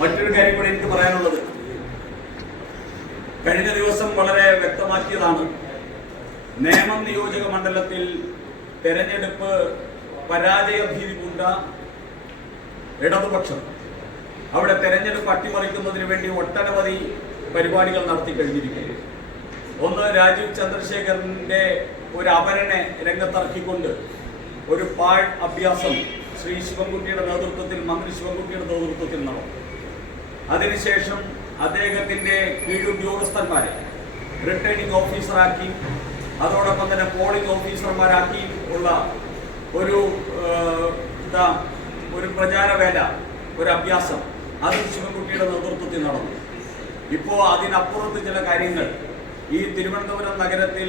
മറ്റൊരു കാര്യം കൂടി എനിക്ക് പറയാനുള്ളത്, കഴിഞ്ഞ ദിവസം വളരെ വ്യക്തമാക്കിയതാണ്. നേമം നിയോജക മണ്ഡലത്തിൽ തെരഞ്ഞെടുപ്പ് പരാജയ ഭീതി പൂണ്ട ഇടതുപക്ഷം അവിടെ തെരഞ്ഞെടുപ്പ് അട്ടിമറിക്കുന്നതിന് വേണ്ടി ഒട്ടനവധി പരിപാടികൾ നടത്തി കഴിഞ്ഞിരിക്കുന്നു. ഒന്ന്, രാജീവ് ചന്ദ്രശേഖരന്റെ ഒരു അപരനെ രംഗത്തിറക്കിക്കൊണ്ട് ഒരു പാഴ് അഭ്യാസം ശ്രീ ശിവൻകുട്ടിയുടെ നേതൃത്വത്തിൽ, മന്ത്രി ശിവൻകുട്ടിയുടെ നേതൃത്വത്തിൽ നടന്നു. അതിനുശേഷം അദ്ദേഹത്തിന്റെ കീഴുദ്യോഗസ്ഥന്മാരെ റിട്ടേണിംഗ് ഓഫീസറാക്കി, അതോടൊപ്പം തന്നെ പോളിംഗ് ഓഫീസർമാരാക്കി ഉള്ള ഒരു പ്രചാരവേല, ഒരു അഭ്യാസം അത് ശിവൻകുട്ടിയുടെ നേതൃത്വത്തിൽ നടന്നു. ഇപ്പോൾ അതിനപ്പുറത്ത് ചില കാര്യങ്ങൾ ഈ തിരുവനന്തപുരം നഗരത്തിൽ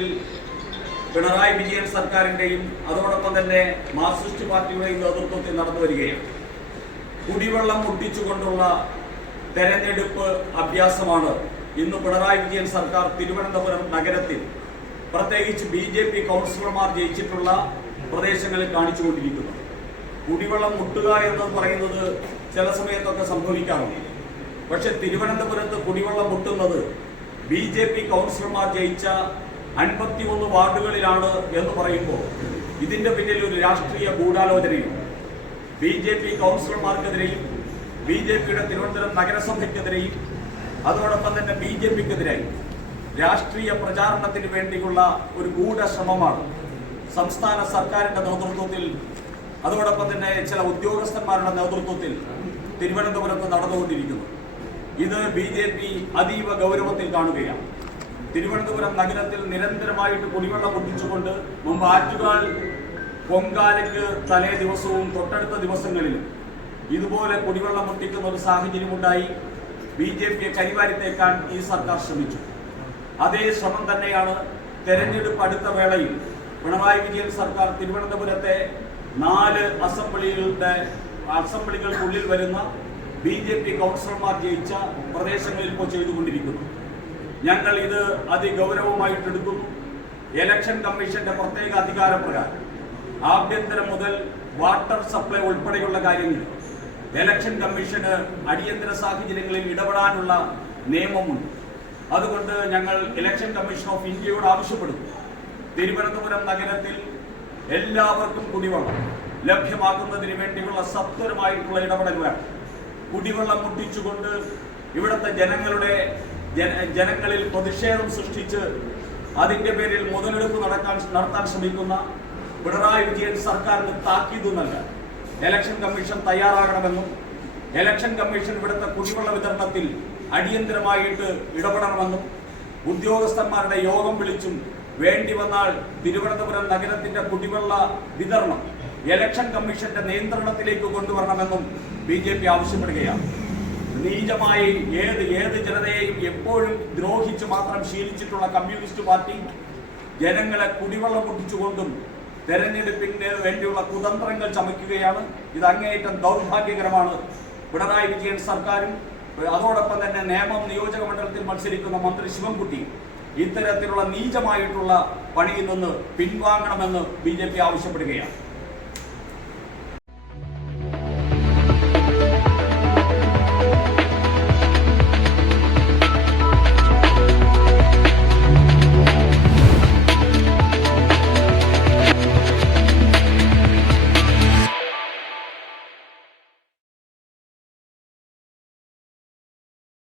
പിണറായി വിജയൻ സർക്കാരിൻ്റെയും അതോടൊപ്പം തന്നെ മാർക്സിസ്റ്റ് പാർട്ടിയുടെയും നേതൃത്വത്തിൽ നടന്നു വരികയാണ്. കുടിവെള്ളം മുട്ടിച്ചുകൊണ്ടുള്ള തെരഞ്ഞെടുപ്പ് അഭ്യാസമാണ് ഇന്ന് പിണറായി വിജയൻ സർക്കാർ തിരുവനന്തപുരം നഗരത്തിൽ, പ്രത്യേകിച്ച് BJP കൗൺസിലർമാർ ജയിച്ചിട്ടുള്ള പ്രദേശങ്ങളിൽ കാണിച്ചുകൊണ്ടിരിക്കുന്നത്. കുടിവെള്ളം മുട്ടുക എന്ന് പറയുന്നത് ചില സമയത്തൊക്കെ സംഭവിക്കാറുണ്ട്. പക്ഷെ തിരുവനന്തപുരത്ത് കുടിവെള്ളം മുട്ടുന്നത് BJP കൗൺസിലർമാർ ജയിച്ച 51 വാർഡുകളിലാണ് എന്ന് പറയുമ്പോൾ ഇതിന്റെ പിന്നിൽ ഒരു രാഷ്ട്രീയ ഗൂഢാലോചനയും BJP കൗൺസിലർമാർക്കെതിരെയും BJPയുടെ തിരുവനന്തപുരം നഗരസഭയ്ക്കെതിരെയും അതോടൊപ്പം തന്നെ BJPക്കെതിരായി രാഷ്ട്രീയ പ്രചാരണത്തിന് വേണ്ടിയുള്ള ഒരു ഗൂഢശ്രമമാണ് സംസ്ഥാന സർക്കാരിന്റെ നേതൃത്വത്തിൽ, അതോടൊപ്പം തന്നെ ചില ഉദ്യോഗസ്ഥന്മാരുടെ നേതൃത്വത്തിൽ തിരുവനന്തപുരത്ത് നടന്നുകൊണ്ടിരിക്കുന്നു. ഇത് BJP അതീവ ഗൗരവത്തിൽ കാണുകയാണ്. തിരുവനന്തപുരം നഗരത്തിൽ നിരന്തരമായിട്ട് കുടിവെള്ളം പൊട്ടിച്ചുകൊണ്ട് മുമ്പ് ആറ്റുകാൽ പൊങ്കാലയ്ക്ക് തലേ ദിവസവും തൊട്ടടുത്ത ദിവസങ്ങളിലും ഇതുപോലെ കുടിവെള്ളം പൊട്ടിക്കുന്ന ഒരു സാഹചര്യമുണ്ടായി. BJPയെ കരിവാരിത്തേക്കാൻ ഈ സർക്കാർ ശ്രമിച്ചു. അതേ ശ്രമം തന്നെയാണ് തെരഞ്ഞെടുപ്പ് അടുത്ത വേളയിൽ പിണറായി വിജയൻ സർക്കാർ തിരുവനന്തപുരത്തെ 4 അസംബ്ലികൾക്കുള്ളിൽ വരുന്ന BJP കൗൺസിലർമാർ ജയിച്ച പ്രദേശങ്ങളിൽ ഇപ്പോൾ ചെയ്തുകൊണ്ടിരിക്കുന്നു. ഞങ്ങൾ ഇത് അതിഗൗരവമായിട്ടെടുക്കുന്നു. ഇലക്ഷൻ കമ്മീഷന്റെ പ്രത്യേക അധികാരപ്രകാരം ആഭ്യന്തരം മുതൽ വാട്ടർ സപ്ലൈ ഉൾപ്പെടെയുള്ള കാര്യങ്ങൾ ഇലക്ഷൻ കമ്മീഷന് അടിയന്തര സാഹചര്യങ്ങളിൽ ഇടപെടാനുള്ള നിയമമുണ്ട്. അതുകൊണ്ട് ഞങ്ങൾ ഇലക്ഷൻ കമ്മീഷൻ ഓഫ് ഇന്ത്യയോട് ആവശ്യപ്പെടുന്നു, തിരുവനന്തപുരം നഗരത്തിൽ എല്ലാവർക്കും കുടിവെള്ളം ലഭ്യമാക്കുന്നതിന് വേണ്ടിയുള്ള സത്വരമായിട്ടുള്ള ഇടപെടൽ വേണം. കുടിവെള്ളം മുട്ടിച്ചുകൊണ്ട് ഇവിടുത്തെ ജനങ്ങളിൽ പ്രതിഷേധം സൃഷ്ടിച്ച് അതിന്റെ പേരിൽ മുതലെടുപ്പ് നടത്താൻ ശ്രമിക്കുന്ന പിണറായി വിജയൻ സർക്കാരിന് താക്കീത് നൽകാൻ ഇലക്ഷൻ കമ്മീഷൻ തയ്യാറാകണമെന്നും ഇലക്ഷൻ കമ്മീഷൻ ഇവിടുത്തെ കുടിവെള്ള വിതരണത്തിൽ അടിയന്തരമായിട്ട് ഇടപെടണമെന്നും ഉദ്യോഗസ്ഥന്മാരുടെ യോഗം വിളിച്ചും വേണ്ടി വന്നാൽ തിരുവനന്തപുരം നഗരത്തിന്റെ കുടിവെള്ള വിതരണം ഇലക്ഷൻ കമ്മീഷന്റെ നിയന്ത്രണത്തിലേക്ക് കൊണ്ടുവരണമെന്നും BJP ആവശ്യപ്പെടുകയാണ്. നീചമായി ഏത് ജനതയെയും എപ്പോഴും ദ്രോഹിച്ച് മാത്രം ശീലിച്ചിട്ടുള്ള കമ്മ്യൂണിസ്റ്റ് പാർട്ടി ജനങ്ങളെ കുടിവെള്ളം പൊട്ടിച്ചുകൊണ്ടും തെരഞ്ഞെടുപ്പിന് വേണ്ടിയുള്ള കുതന്ത്രങ്ങൾ ചമയ്ക്കുകയാണ്. ഇത് അങ്ങേയറ്റം ദൗർഭാഗ്യകരമാണ്. പിണറായി വിജയൻ സർക്കാരും അതോടൊപ്പം തന്നെ നേമം നിയോജക മണ്ഡലത്തിൽ മത്സരിക്കുന്ന മന്ത്രി ശിവൻകുട്ടി ഇത്തരത്തിലുള്ള നീചമായിട്ടുള്ള പണിയിൽ നിന്ന് പിൻവാങ്ങണമെന്ന് BJP ആവശ്യപ്പെടുകയാണ്.